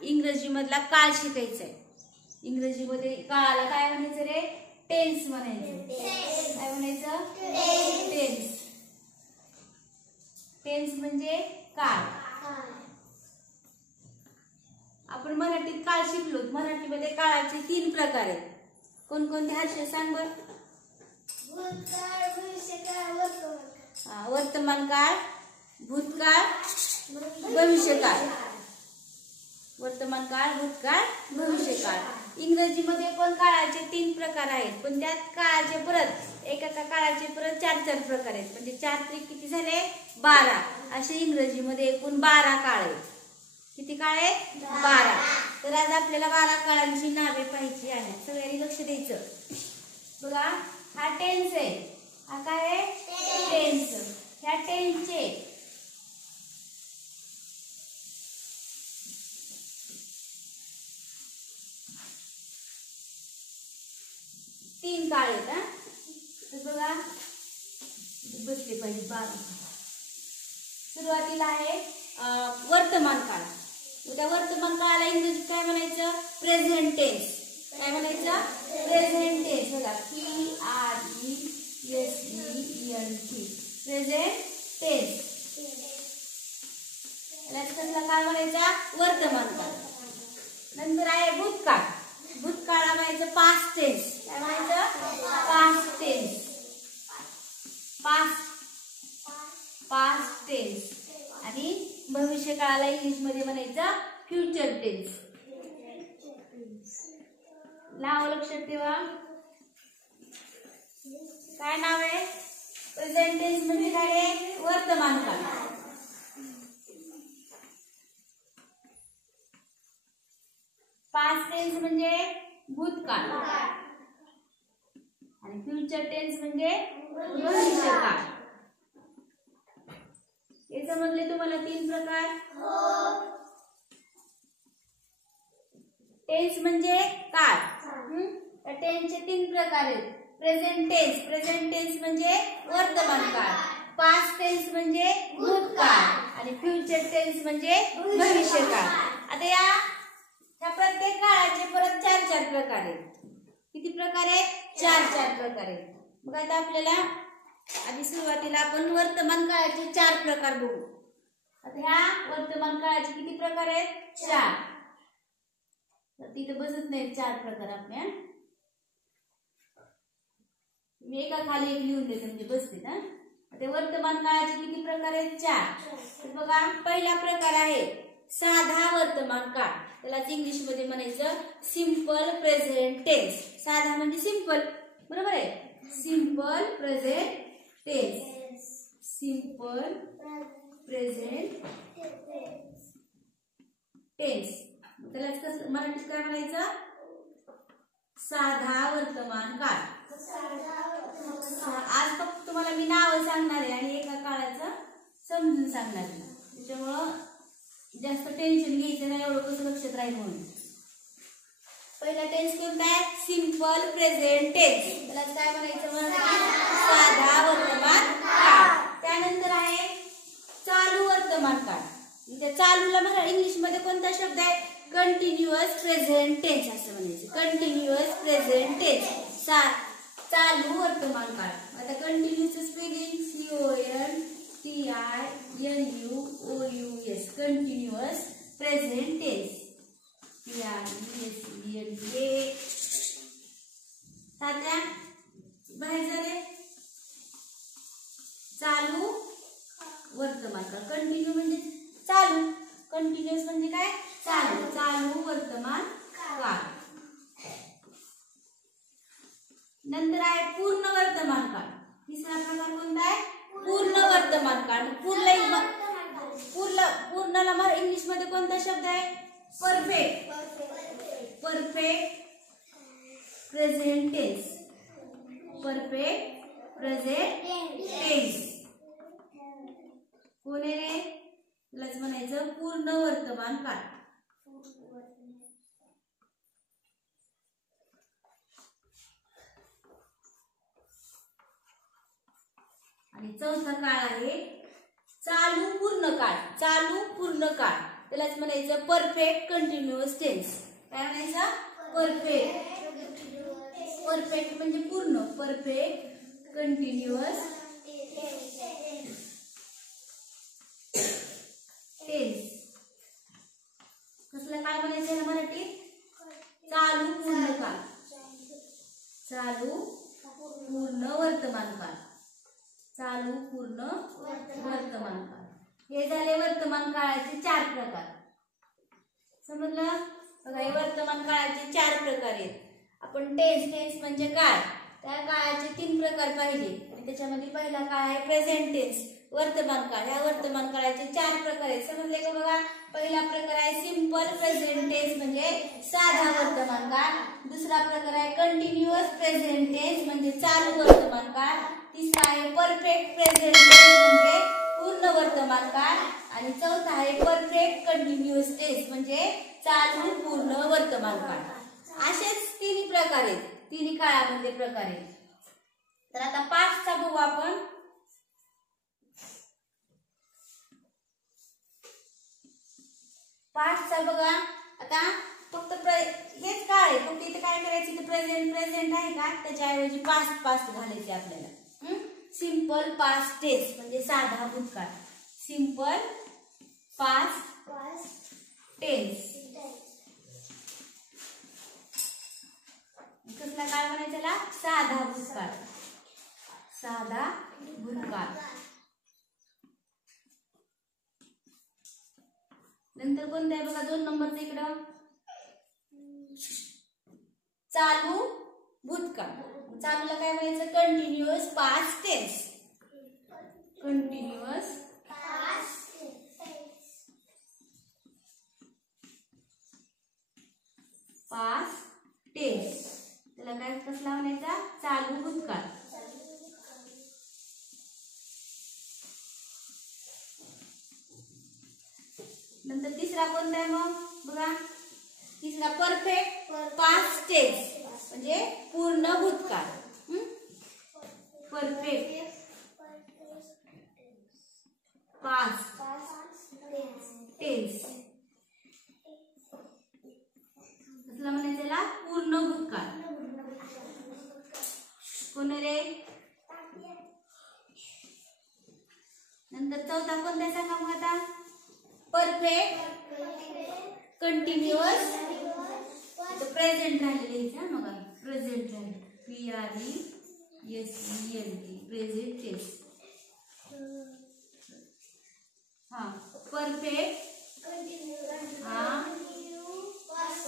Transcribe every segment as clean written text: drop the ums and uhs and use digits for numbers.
इंग्रजी मधला काळ शिकायचा आहे. इंग्रजीमध्ये काळाला काय म्हणायचं रे? टेन्स म्हणायचं. काय म्हणायचं? टेन्स. टेन्स म्हणजे काळ. आपण मराठीत काळ शिकलो. मराठीमध्ये काळाचे 3 प्रकार आहेत. कोणकोणते हर्ष सांग बर? वर्तमान काळ, भूतकाळ, भविष्यकाळ. वर्तमान काळ, भूतकाळ, भविष्यकाळ. इंग्रजीमध्ये पण काळाचे 3 प्रकार आहेत, पण त्यात काळाचे परत एका काळाचे परत 4 प्रकार आहेत. म्हणजे 4 त्रिक किती झाले? 12. असे इंग्रजीमध्ये एकूण 12 काळ आहेत. किती काळ आहेत? 12. तर आज आपल्याला 12 काळांची नावे पाहिजे आहेत. सगळ्यांनी लक्ष द्यायचं. बघा, हा टेन्स आहे. हा काय आहे? टेन्स. ह्या टेन्सचे तीन काळ आहेत. तर बघा, बसले पाहिजे 12. सुरुवातीला आहे वर्तमान काळ. त्या वर्तमान काळाला इंग्रजीत काय म्हणायचं? Present tense. काय म्हणायचं? Present tense. बघा, PRESENT. Present tense. कसला काळ म्हणायचा? वर्तमान काळ. नंतर आहे भूतकाळ. भूतकाळला म्हणायचं पास्ट टेन्स. काय म्हणायचं? Past tense. Past tense. आणि भविष्य काळाला इंग्लिश मध्ये म्हणायचं फ्युचर टेन्स. नाव लक्षात ठेवा. काय नाव आहे? प्रेझेंट टेन्स म्हणजे काय आहे? वर्तमान काळ. पास्ट टेन्स म्हणजे भूतकाळ. आणि फ्युचर टेन्स म्हणजे भविष्यकाळ. हे समजले तुम्हाला 3 प्रकार? टेन्स म्हणजे काळ. त्या टेन्सचे 3 प्रकार आहेत. Present tense. प्रेझेंट टेन्स म्हणजे वर्तमान काळ. पास्ट टेन्स म्हणजे भूतकाळ. आणि फ्युचर टेन्स म्हणजे भविष्यकाळ. आता या प्रत्येक काळाचे परत 4 प्रकार आहेत. किती प्रकार आहेत? 4 प्रकार आहेत. मग आता आपल्याला आधी सुरुवातीला आपण वर्तमान काळाचे 4 प्रकार बघू. आता ह्या वर्तमान काळाचे किती प्रकार आहेत? 4. तर तिथे बसत नाहीत 4 प्रकार आपल्या. मी एका खाली एक लिहून देते म्हणजे बसतील. आता वर्तमान काळाचे किती प्रकार आहेत? 4. तर बघा, पहिला प्रकार आहे साधा वर्तमान काळ. त्यालाच इंग्लिश मध्ये म्हणायचं सिंपल प्रेझेंट टेन्स. साधा म्हणजे सिंपल, बरोबर आहे? Simple present tense. Simple present tense. त्यालाच कसं मराठीत काय म्हणायचं? साधा वर्तमान काळ. आज फक्त तुम्हाला मी नाव सांगणार आहे आणि एका काळाचं समजून सांगणार आहे. त्याच्यामुळं जास्त टेन्शन घ्यायचं नाही. एवढं कसं लक्षात राहील म्हणून. पहिला टेन्स कोणता आहे? Simple present tense. त्याला काय म्हणायचं? साधा वर्तमान काळ. त्यानंतर आहे चालू वर्तमान काळ. त्या चालूला मला इंग्लिश मध्ये कोणता शब्द आहे? कंटिन्युअस प्रेझेंट टेन्स असं म्हणायचं. Continuous present tense. चालू वर्तमान काळ. आता continuous spelling CONTINUOUS. Continuous present tense. PRESENT. Tatya बाहेर झाले. चालू वर्तमान काळ. कंटिन्यू म्हणजे चालू. कंटिन्युअस म्हणजे काय? चालू. चालू वर्तमान काळ. नंतर आहे पूर्ण वर्तमान काळ. तिसरा प्रकार कोणता आहे? पूर्ण वर्तमान काळ. पूर्णला इंग्लिश मध्ये कोणता शब्द आहे? Perfect. Perfect present tense. Perfect present tense. कोण आहे रे? त्यालाच म्हणायचं पूर्ण वर्तमान काळ. आणि चौथा काळ आहे चालू पूर्ण काळ. चालू पूर्ण काळ. त्यालाच म्हणायचं परफेक्ट कंटिन्युअस टेन्स. काय म्हणायचं? परफेक्ट म्हणजे पूर्ण. Perfect continuous tense. कसलं काय म्हणायचं मराठीत? चालू पूर्ण काळ. चालू पूर्ण वर्तमान काळ. चालू पूर्ण वर्तमान काळ. हे झाले वर्तमान काळाचे 4 प्रकार. समजलं? बघा, हे वर्तमान काळाचे 4 प्रकार आहेत. आपण टेन्स म्हणजे काय, त्या काळाचे 3 प्रकार पाहिले. आणि त्याच्यामध्ये पहिला काळ आहे प्रेझेंट टेन्स, वर्तमान काळ. या वर्तमान काळाचे 4 प्रकार आहेत. समजले का? बघा, पहिला प्रकार आहे सिंपल प्रेझेंट टेन्स म्हणजे साधा वर्तमान काळ. दुसरा प्रकार आहे कंटिन्युअस प्रेझेंट टेन्स म्हणजे चालू वर्तमान काळ. तिसरा आहे परफेक्ट प्रेझेंट टेन्स म्हणजे पूर्ण वर्तमान काळ. आणि चौथा आहे परफेक्ट कंटिन्युअस टेन्स म्हणजे चालू पूर्ण वर्तमान काळ. असेच 3 प्रकार आहेत. 3 काळामधले प्रकार आहेत. तर आता पास्टचा बघू आपण. पास्टचा बघा, आता फक्त हेच काळ आहे, फक्त इथे काय करायचं, इथे प्रेझेंट आहे का, त्याच्याऐवजी पास्ट घालायचे आपल्याला. सिंपल पास्ट टेन्स म्हणजे साधा भूतकाळ. Simple past tense. कसला काय म्हणायचं त्याला? साधा भूतकाळ. साधा भूतकाळ. नंतर कोणतं आहे बघा 2 नंबरचं इकडं, चालू भूतकाळ. चालूला काय म्हणायचं? Continuous past tense. Continuous past tense. त्याला काय कसला म्हणायचा? चालू भूतकाळ. नंतर तिसरा कोणता आहे मग बघा, तिसरा परफेक्ट पास्ट टेन्स म्हणजे पूर्ण भूतकाळ. Perfect past tense. कसला म्हणायचं त्याला? पूर्ण भूतकाळ. कोण रे? नंतर चौथा कोणता सांगा मग आता? परफेक्ट कंटिन्युअस प्रेझेंट राहिलेले मग प्रेझेंट राहिले. PRESENT present tense. हा परफेक्ट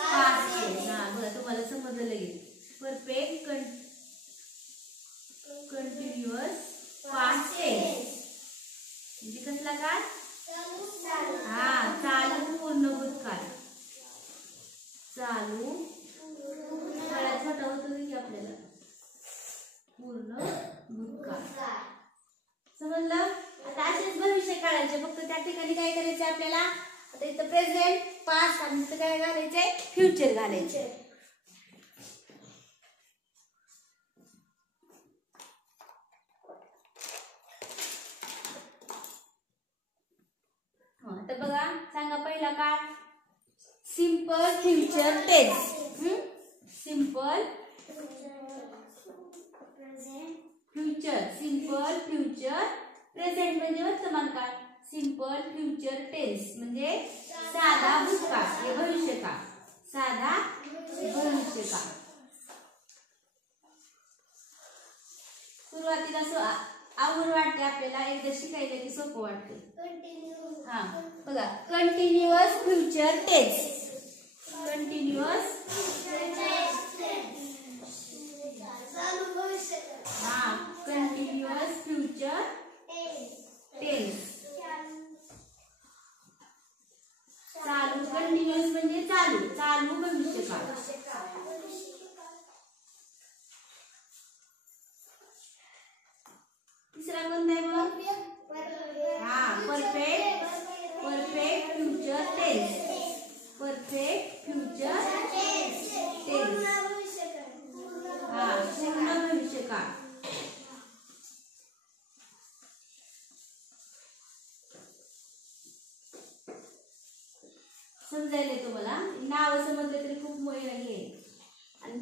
पास्ट टेन्स. हा बघा, तुम्हाला समजलं लगेच. परफेक्ट कंटिन्युअस पास्ट टेन्स म्हणजे कसला काळ? हा चालू पूर्ण भूतकाळ. चालू काळात छोटा होतो की आपल्याला पूर्ण भूतकाळ. समजलं? आता असेच भविष्य काळाचे, फक्त त्या ठिकाणी काय करायचं आपल्याला? आता इथं प्रेझेंट पास्ट आणि इथं काय घालायचंय? फ्युचर घालायचे. तर बघा, सांगा पहिला काळ simple future tense. Simple future. Simple future present म्हणजे वर्तमान काळ. सिंपल फ्युचर टेन्स म्हणजे साधा भूतकाळ हे भविष्यकाळ. साधा भविष्यकाळ. सुरुवातीला अवघड वाटते आपल्याला, एकदा शिकायला की सोपं वाटते. हा बघा, कंटिन्युअस फ्युचर टेन्स. कंटिन्युअस हा कंटिन्युअस फ्युचर टेन्स. चालू कंटिन्युअस म्हणजे चालू भविष्यकाळ. तिसरा कोणता आहे मग? हा perfect future tense. Perfect future tense. हा पूर्ण भविष्यकाळ.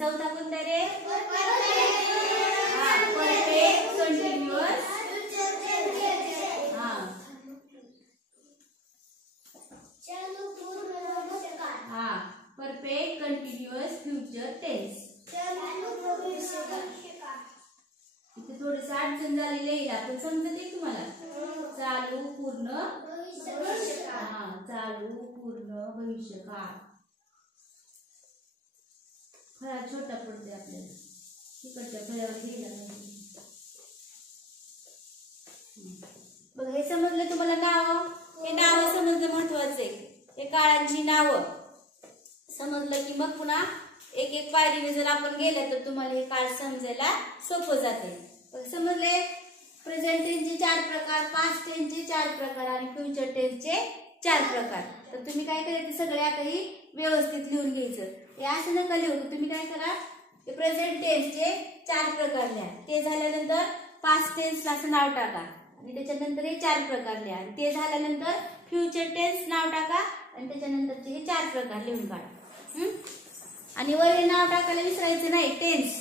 चौथा कोणता रे? Perfect continuous. Perfect continuous future tense. इथे थोडंसं अडचण झालेली आहे, आपण समजते तुम्हाला. चालू पूर्ण चालू पूर्ण भविष्यकाळ. फळा छोटा पडते आपल्याला, तिकडच्या फळ्यावर लिहिला नाही. बघा हे समजलं तुम्हाला. नाव, हे नाव समजलं महत्वाचं आहे. हे काळांची नावं समजलं की मग पुन्हा एक एक पायरीने जर आपण गेलं तर तुम्हाला हे काळ समजायला सोपं जाते. समजले? प्रेझेंट टेन्सचे 4 प्रकार, पास्ट टेन्सचे 4 प्रकार आणि फ्युचर टेन्सचे 4 प्रकार. तर तुम्ही काय करायचं, सगळे आताही व्यवस्थित लिहून घ्यायचं. हे असं नका लिहू. तुम्ही काय करा, हे प्रेझेंट टेन्सचे 4 प्रकार लिहा. ते झाल्यानंतर पास्ट टेन्सला असं नाव टाका आणि त्याच्यानंतर हे 4 प्रकार लिहा. आणि ते झाल्यानंतर फ्युचर टेन्स नाव टाका आणि त्याच्यानंतरचे हे 4 प्रकार लिहून काढा. आणि वर हे नाव टाकायला विसरायचं नाही. टेन्स